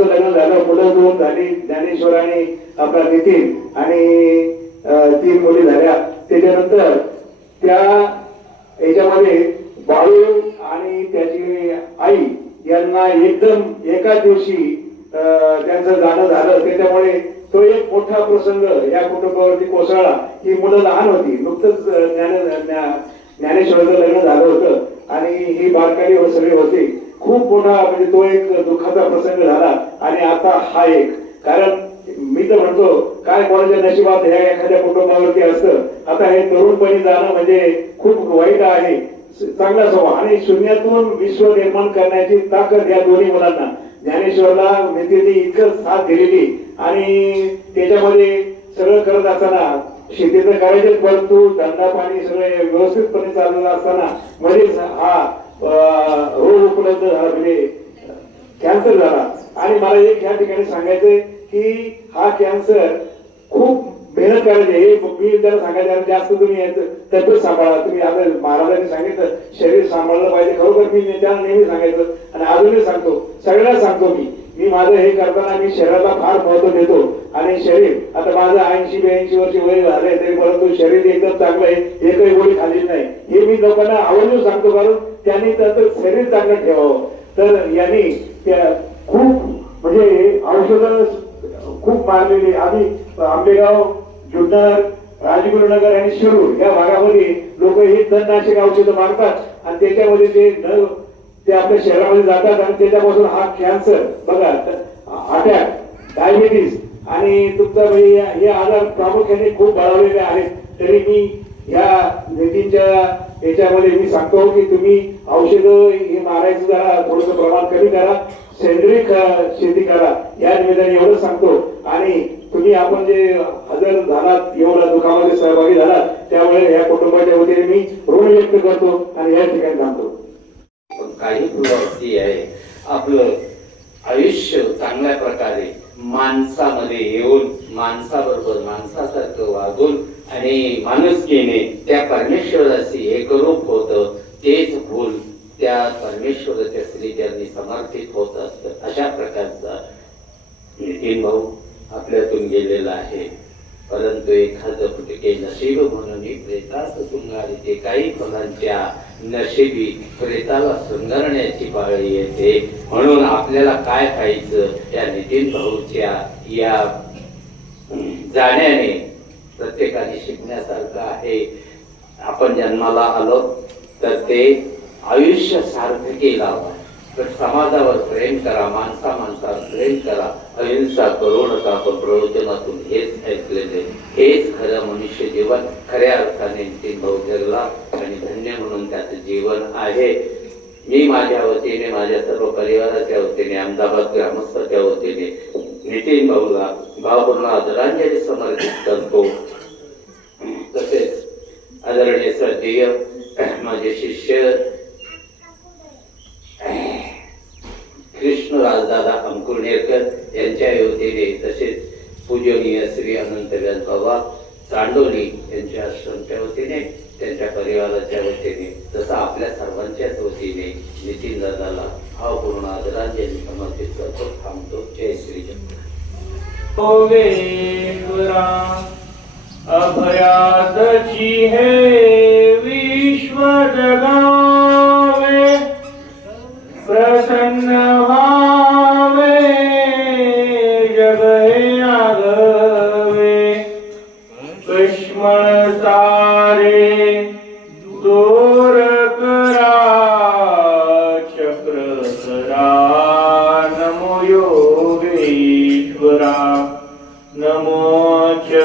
मुलाचं लग्न झालं मुलं दोन झाली ज्ञानेश्वर आणि आपला नितीन आणि तीन मुली झाल्या. त्याच्यानंतर त्या याच्यामध्ये बाळू आणि त्याची आई यांना एकदम एका दिवशी त्यांचं जाणं झालं. त्याच्यामुळे तो एक मोठा प्रसंग या कुटुंबावरती कोसळला. की मुलं लहान होती. नुकतंच ज्ञान ज्ञानेश्वराचं लग्न झालं होतं. आणि ही बारकाली सगळी होती. खूप मोठा म्हणजे तो एक दुःखाचा प्रसंग झाला. आणि आता हा एक. कारण मी तर म्हणतो काय कोणाच्या नशिबात ह्या एखाद्या कुटुंबावरती असतं. आता हे तरुणपणी जाणं म्हणजे खूप वाईट आहे. चांगला स्वभाव. आणि शून्यातून विश्व निर्माण करण्याची ताकद या दोन्ही मुलांना. ज्ञानेश्वरला नितीने इतकं साथ दिलेली. आणि त्याच्यामध्ये सगळं करत असताना शेतीचं करायचे परंतु धंदा पाणी सगळे व्यवस्थितपणे चाललेलं असताना म्हणजेच हा रोज हो, उपलब्ध झाला. म्हणजे कॅन्सर झाला. आणि मला एक या ठिकाणी सांगायचंय की हा कॅन्सर खूप मेहनत करायची हे मी त्याला सांगायचं जास्त तुम्ही याचं तब्येत सांभाळा. तुम्ही आता महाराजांनी सांगितलं शरीर सांभाळलं पाहिजे. खरोखर मी त्याला नेहमी सांगायचं आणि अजूनही सांगतो सगळ्यांना सांगतो मी. मी माझं हे करताना मी शरीराला फार महत्त्व देतो. आणि शरीर आता माझं ऐंशी ब्याऐंशी वर्ष वय झालंय तरी परंतु शरीर एकदम चांगलं आहे एकही गोळी खाल्ली नाही. हे मी लोकांना आवर्जून सांगतो कारण त्यांनी त्याचं शरीर चांगलं ठेवावं. तर यांनी त्या खूप म्हणजे औषधं खूप मारलेली. आम्ही आंबेगाव जुन्नर राजगुरुनगर आणि शिरूर या भागामध्ये लोक हे तणनाशक औषधं मारतात. आणि त्याच्यामध्ये ते न ते आपल्या शहरामध्ये जातात आणि त्याच्यापासून हा कॅन्सर बघा अटॅक डायबिटीस आणि तुमचा म्हणजे हे आजार प्रामुख्याने खूप बळावलेले आहेत. तरी मी या नितीनच्या याच्यामध्ये मी सांगतो की तुम्ही औषधं हे मारायचं जरा थोडंसं प्रमाण कमी करा सेंद्रिय शेती करा. या निमित्ताने एवढं सांगतो. आणि तुम्ही आपण जे हजर झालात एवढा दुःखामध्ये सहभागी झालात त्यामुळे या कुटुंबाच्या वतीने मी ऋण व्यक्त करतो आणि या ठिकाणी सांगतो काही आहे. आपलं आयुष्य चांगल्या प्रकारे माणसामध्ये येऊन माणसाबरोबर माणसासारखं वागून आणि माणुसकीने त्या परमेश्वराशी एकरूप होतं तेच भूल त्या परमेश्वराच्या श्रीचरणी समर्पित होत असतं. अशा प्रकारचा नितीन भाऊ आपल्यातून गेलेला आहे. परंतु एखादं फुटके नशीब म्हणून प्रेतास तुंगारीते काही फलांच्या नशिबी प्रेताला सुंगारण्याची पाळी येते. म्हणून आपल्याला काय खायचं या नितीन भाऊच्या या जाण्याने प्रत्येकाने शिकण्यासारखं आहे. आपण जन्माला आलो तर ते आयुष्य सार्थकी लावा. तर समाजावर प्रेम करा माणसा माणसावर प्रेम करा. अहिंसा करू नका पण प्रवचनातून हेच ऐकलेले हेच खरं मनुष्य जीवन. खऱ्या अर्थाने नितीन भाऊ आणि धन्य म्हणून त्याचं जीवन आहे. मी माझ्या वतीने माझ्या सर्व परिवाराच्या वतीने अहमदाबाद ग्रामस्थाच्या वतीने नितीन भाऊला भावपूर्ण आदरांजली समर्पित करतो. तसेच आदरणीय श्रद्धेय माझे शिष्य राजदादा यांच्या योजने तसेच पूजनीय श्री अनंत बाबा चांडोली यांच्या आश्रमच्या वतीने त्यांच्या परिवाराच्या वतीने तसं आपल्या सर्वांच्याच वतीने नितीन दादाला भावपूर्ण आदरांजली समर्पित करतो. थांबतो. जय श्री जगन्नाथ. योगेश्वरा हे विश्व जगा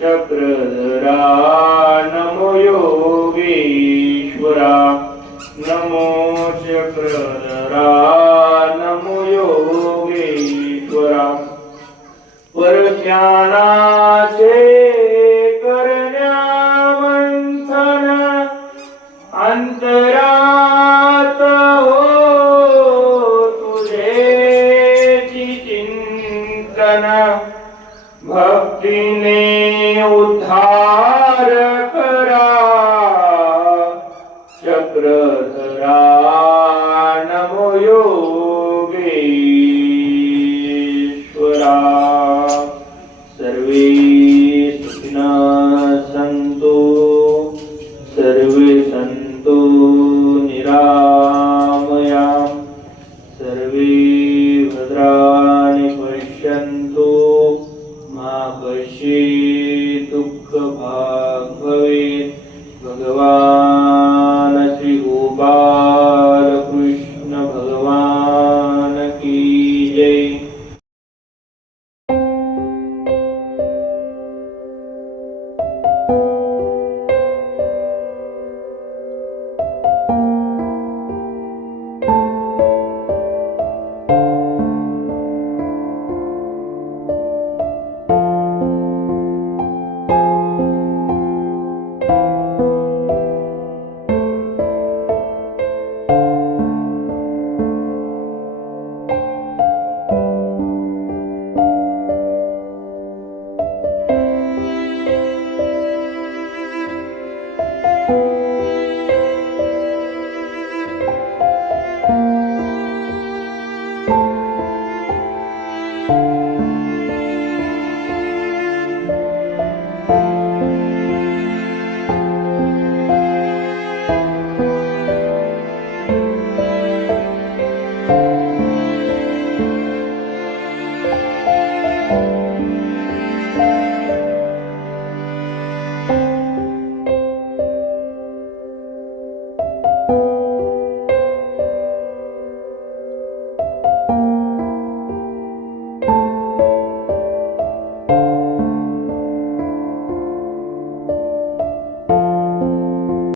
चक्रधरा नमो योगेश्वरा नमो चक्रधरा नमो योगेश्वरा परज्ञाना योगेश